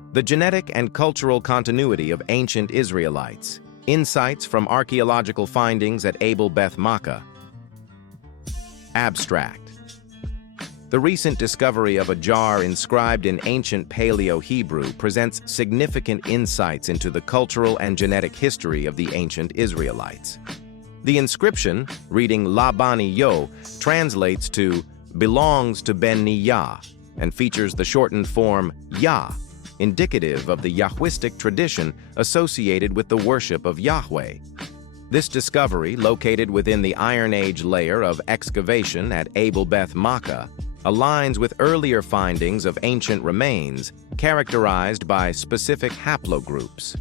The genetic and cultural continuity of ancient Israelites. Insights from archaeological findings at Abel Beth Maacah. Abstract. The recent discovery of a jar inscribed in ancient Paleo-Hebrew presents significant insights into the cultural and genetic history of the ancient Israelites. The inscription, reading LahBanYah, translates to belongs to Beninaiaha and features the shortened form Yah, indicative of the Yahwistic tradition associated with the worship of Yahweh. This discovery, located within the Iron Age layer of excavation at Abel Beth Maacah, aligns with earlier findings of ancient remains characterized by specific haplogroups.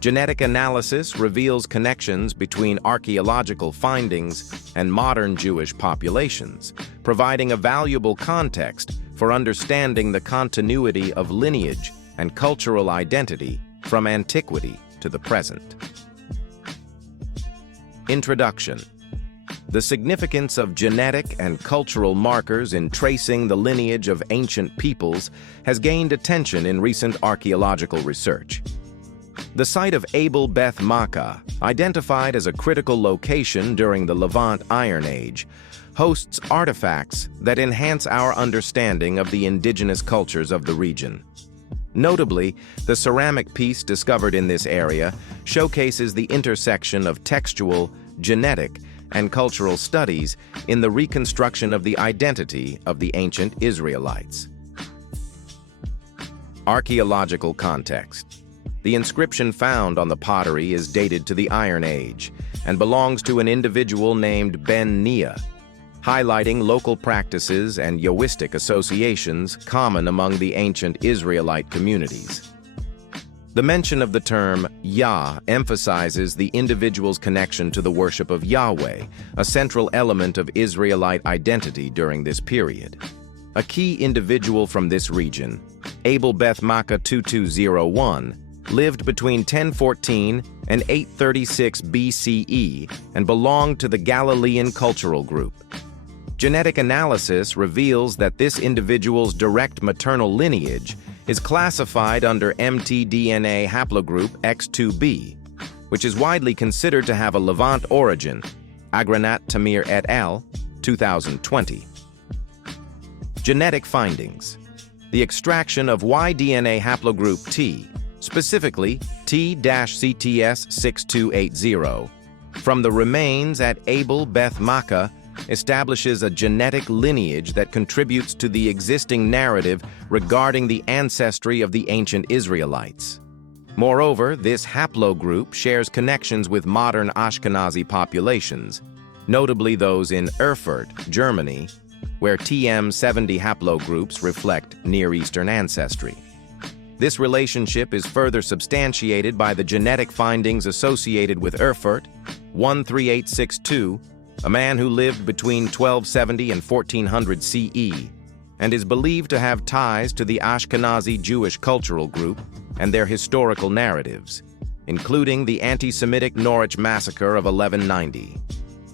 Genetic analysis reveals connections between archaeological findings and modern Jewish populations, providing a valuable context for understanding the continuity of lineage and cultural identity from antiquity to the present. Introduction. The significance of genetic and cultural markers in tracing the lineage of ancient peoples has gained attention in recent archaeological research. The site of Abel Beth Maacah, identified as a critical location during the Levant Iron Age, hosts artifacts that enhance our understanding of the indigenous cultures of the region. Notably, the ceramic piece discovered in this area showcases the intersection of textual, genetic, and cultural studies in the reconstruction of the identity of the ancient Israelites. Archaeological context. The inscription found on the pottery is dated to the Iron Age and belongs to an individual named Beninaiaha, highlighting local practices and Yahwistic associations common among the ancient Israelite communities. The mention of the term Yah emphasizes the individual's connection to the worship of Yahweh, a central element of Israelite identity during this period. A key individual from this region, Abel Beth Maacah 2201, lived between 1014 and 836 BCE and belonged to the Galilean cultural group. Genetic analysis reveals that this individual's direct maternal lineage is classified under mtDNA haplogroup X2b, which is widely considered to have a Levant origin. Agranat Tamir et al., 2020. Genetic findings. The extraction of Y-DNA haplogroup T, specifically T-CTS2860, from the remains at Abel Beth Maacah establishes a genetic lineage that contributes to the existing narrative regarding the ancestry of the ancient Israelites. Moreover, this haplogroup shares connections with modern Ashkenazi populations, notably those in Erfurt, Germany, where TM70 haplogroups reflect Near Eastern ancestry. This relationship is further substantiated by the genetic findings associated with Erfurt, 13862, a man who lived between 1270 and 1400 CE, and is believed to have ties to the Ashkenazi Jewish cultural group and their historical narratives, including the anti-Semitic Norwich massacre of 1190.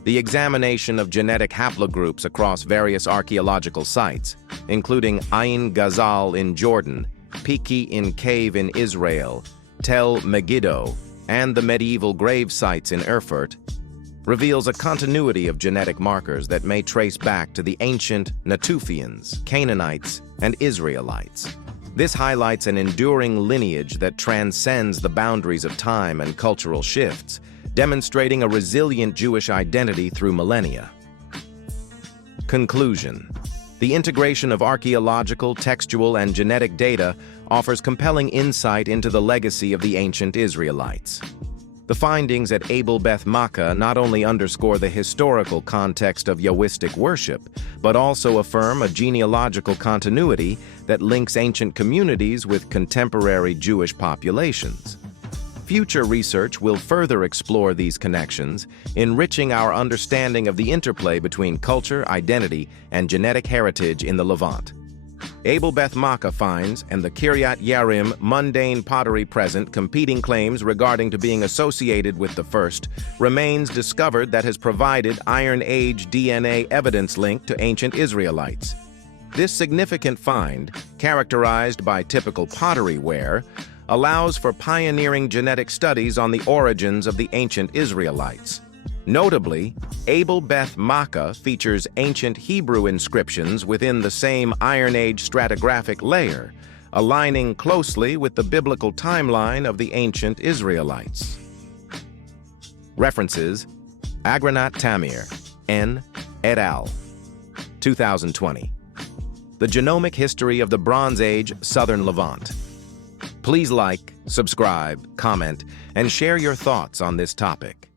The examination of genetic haplogroups across various archaeological sites, including Ain Ghazal in Jordan, Piki in Cave in Israel, Tel Megiddo, and the medieval grave sites in Erfurt, reveals a continuity of genetic markers that may trace back to the ancient Natufians, Canaanites, and Israelites. This highlights an enduring lineage that transcends the boundaries of time and cultural shifts, demonstrating a resilient Jewish identity through millennia. Conclusion. The integration of archaeological, textual, and genetic data offers compelling insight into the legacy of the ancient Israelites. The findings at Abel Beth Maacah not only underscore the historical context of Yahwistic worship, but also affirm a genealogical continuity that links ancient communities with contemporary Jewish populations. Future research will further explore these connections, enriching our understanding of the interplay between culture, identity, and genetic heritage in the Levant. Abel Beth Maacah finds and the Kiryat Yarim mundane pottery present competing claims regarding to being associated with the first remains discovered that has provided Iron Age DNA evidence linked to ancient Israelites. This significant find, characterized by typical pottery ware, allows for pioneering genetic studies on the origins of the ancient Israelites. Notably, Abel Beth Maacah features ancient Hebrew inscriptions within the same Iron Age stratigraphic layer, aligning closely with the biblical timeline of the ancient Israelites. References: Agranat Tamir, N. et al. 2020. The Genomic History of the Bronze Age Southern Levant. Please like, subscribe, comment, and share your thoughts on this topic.